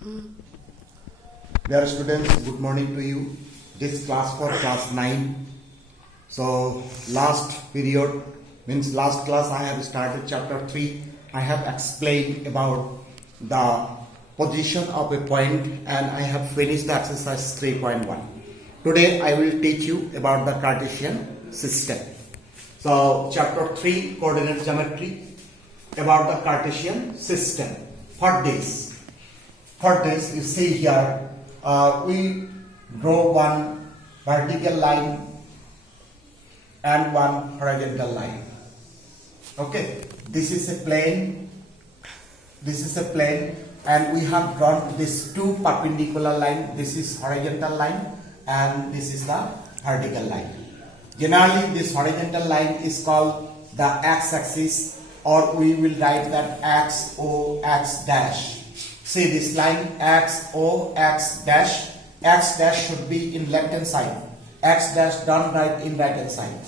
Dear students, good morning to you. This class for class 9. So last period means last class I have started chapter 3. I have explained about the position of a point and I have finished the exercise 3.1. Today I will teach you about the Cartesian system. So chapter 3 coordinate geometry about the Cartesian system. For this you see here we draw one vertical line and one horizontal line. Okay, this is a plane, and we have drawn these two perpendicular line. This is horizontal line and this is the vertical line. Generally this horizontal line is called the x-axis, or we will write that x o x dash. See this line x o x dash. X dash should be in left hand side, x dash done right in right hand side,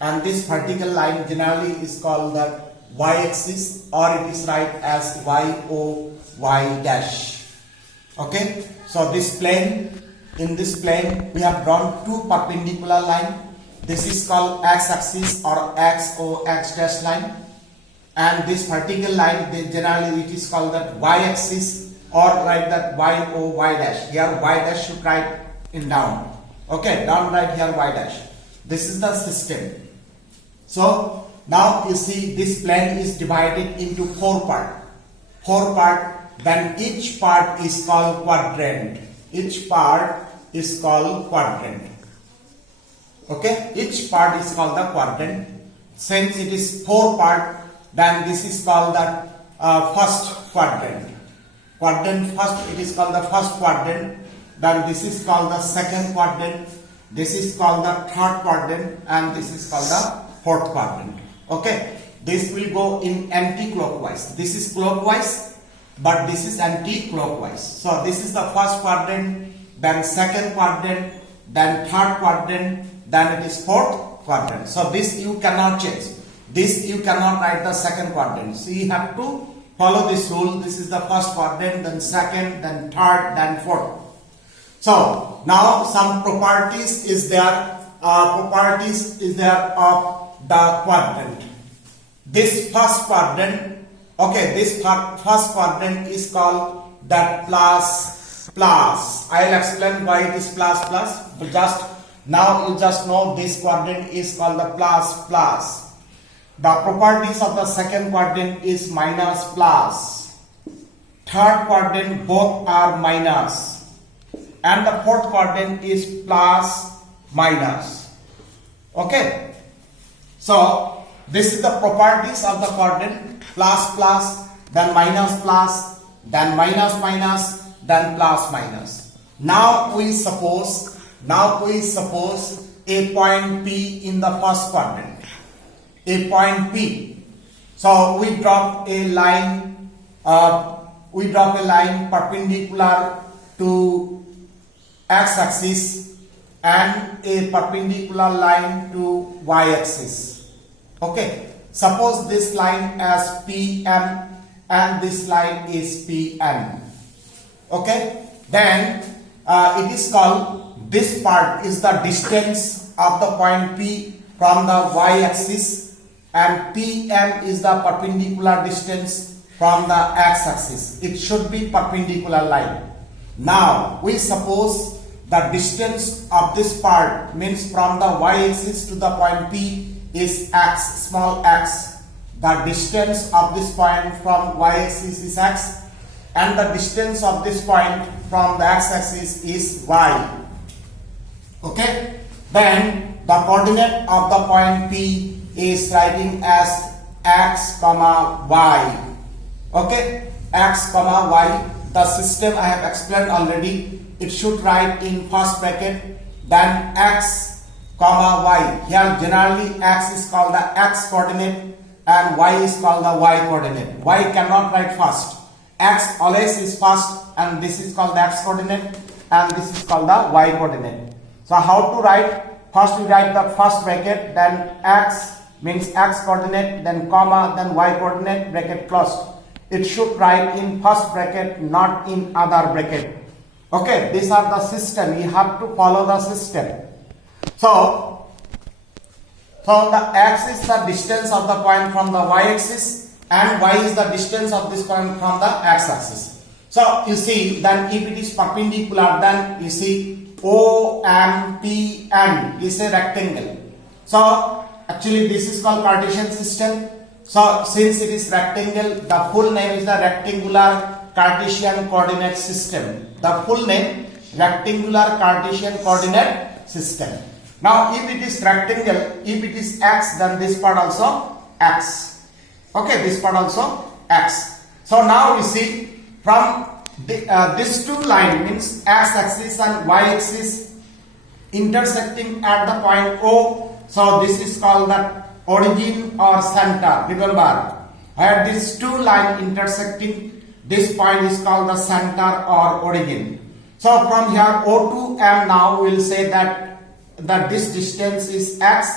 and this vertical line generally is called the y-axis, or it is write as y o y dash. Okay, so this plane, in this plane we have drawn two perpendicular line. This is called x-axis or x o x dash line, and this vertical line generally it is called that y-axis, or write that y o y dash. Here y dash should write in down. Okay, down right here y dash. This is the system. So now you see this plane is divided into four part. Then each part is called quadrant. Each part is called quadrant. Okay, each part is called the quadrant. Since it is four part, then this is called the first quadrant. First, it is called the first quadrant. Then this is called the second quadrant. This is called the third quadrant, and this is called the fourth quadrant. Okay, this will go in anti-clockwise. This is clockwise, but this is anti-clockwise. So this is the first quadrant, then second quadrant, then third quadrant, then it is fourth quadrant. So this you cannot change. This you cannot write the second quadrant. So you have to follow this rule. This is the first quadrant, then second, then third, then fourth. So now some properties is there. Of the quadrant. This first quadrant. Okay, this first quadrant is called that plus. I will explain why it is plus. But just now you just know this quadrant is called the plus. The properties of the second quadrant is minus plus. Third quadrant both are minus. And the fourth quadrant is plus minus. Okay. So this is the properties of the quadrant. Plus, then minus plus, then minus, then plus minus. Now we suppose a point P in the first quadrant. A point P. So we drop a line perpendicular to x-axis and a perpendicular line to y-axis. Okay, suppose this line as PM and this line is PN. Okay, then it is called, this part is the distance of the point P from the y-axis, and PM is the perpendicular distance from the x-axis. It should be perpendicular line. Now we suppose the distance of this part means from the y-axis to the point P is x, small x. The distance of this point from y-axis is x, and the distance of this point from the x-axis is y. Okay, then the coordinate of the point P is writing as x, y. Okay, x, y. The system I have explained already. It should write in first bracket, then x, y. Here generally x is called the x coordinate and y is called the y coordinate. Y cannot write first. X always is first, and this is called the x coordinate and this is called the y coordinate. So how to write? First we write the first bracket, then x means x coordinate, then comma, then y coordinate, bracket closed. it should write in first bracket, not in other bracket. Okay, these are the system. You have to follow the system. So the x is the distance of the point from the y-axis, and y is the distance of this point from the x-axis. So you see, then if it is perpendicular, then you see O, M, P, N is a rectangle. So actually this is called Cartesian system. So since it is rectangle, the full name is the rectangular Cartesian coordinate system. The full name, rectangular Cartesian coordinate system. Now if it is rectangle, if it is x, then this part also x. Okay, this part also x. So now we see from these two lines, means x-axis and y-axis intersecting at the point O. So this is called the origin or center. Remember, where these two lines intersecting, this point is called the center or origin. So from here O to M, now we will say that this distance is x,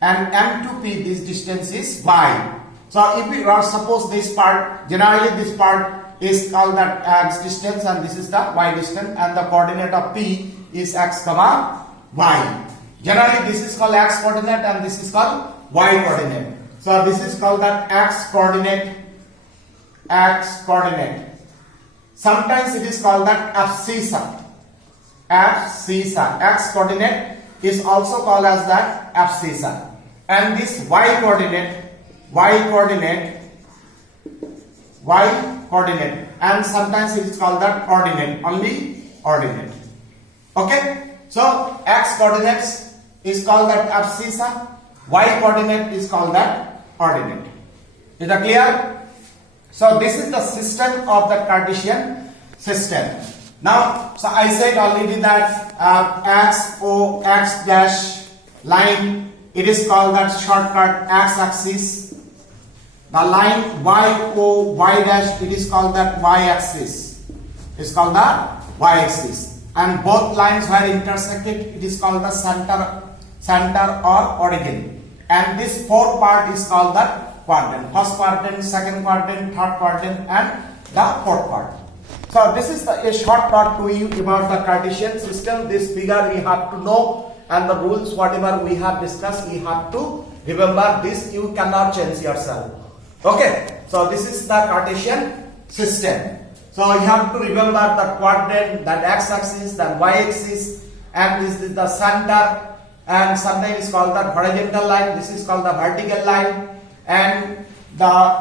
and M to P, this distance is y. So if we are suppose this part, generally this part is called that x distance, and this is the y distance, and the coordinate of P is x comma y. Generally this is called x coordinate and this is called y coordinate. So this is called that x coordinate. Sometimes it is called that abscissa. X coordinate is also called as that abscissa. And this y coordinate, and sometimes it is called that ordinate, only ordinate. Okay, so x coordinates is called that abscissa, y coordinate is called that ordinate. Is that clear? So this is the system of the Cartesian system. Now, so I said already that x dash line, it is called that shortcut x-axis. The line y dash, it is called that y-axis. It's called the y-axis. And both lines were intersected, it is called the center or origin. And this fourth part is called the quadrant. First quadrant, second quadrant, third quadrant, and the fourth part. So this is a short talk to you about the Cartesian system. This figure we have to know, and the rules whatever we have discussed, you have to remember this. You cannot change yourself. Okay, so this is the Cartesian system. So you have to remember the quadrant, that x-axis, that y-axis, and this is the center, and sometimes it's called the horizontal line. This is called the vertical line, and the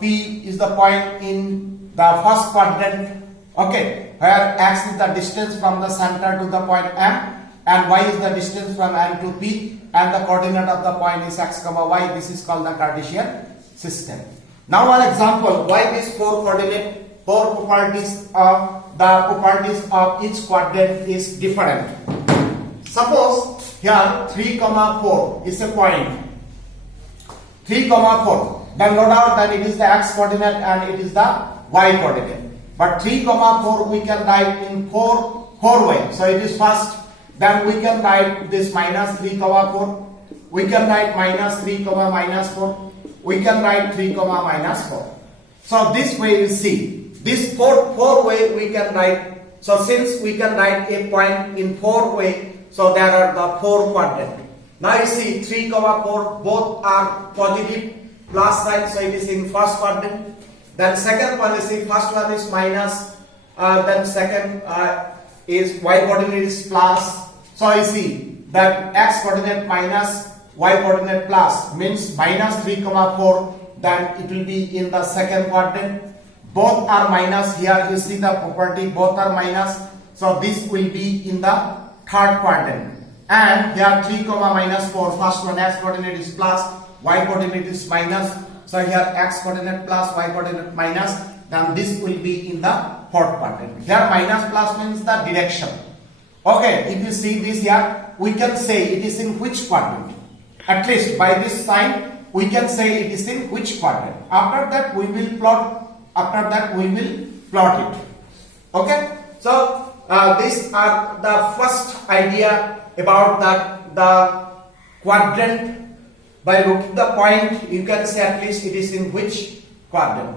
P is the point in the first quadrant. Okay, where x is the distance from the center to the point M, and y is the distance from M to P, and the coordinate of the point is x comma y. This is called the Cartesian system. Now one example, why these four properties of each quadrant is different. Suppose here 3, 4 is a point. 3, 4. Then no doubt that it is the x coordinate and it is the y coordinate. But 3, 4 we can write in four ways. So it is first. Then we can write this minus 3, 4. We can write minus 3, minus 4. We can write 3, minus 4. So this way you see, this four way we can write. So since we can write a point in 4 way, so there are the 4 quadrants. Now you see 3, 4 both are positive plus sign, so it is in first quadrant. Then second one is the first one is minus, then second is y coordinate is plus. So you see that x coordinate minus y coordinate plus means minus 3, 4. Then it will be in the second quadrant. Both are minus. Here you see the property, both are minus. So this will be in the third quadrant. And here 3, minus 4. First one x coordinate is plus, y coordinate is minus. So here x coordinate plus, y coordinate minus. Then this will be in the fourth quadrant. Here minus plus means the direction. Okay, if you see this here, we can say it is in which quadrant. At least by this sign, we can say it is in which quadrant. After that, we will plot. After that, we will plot it. Okay. So these are the first idea about the quadrant. By looking the point, you can say at least it is in which quadrant.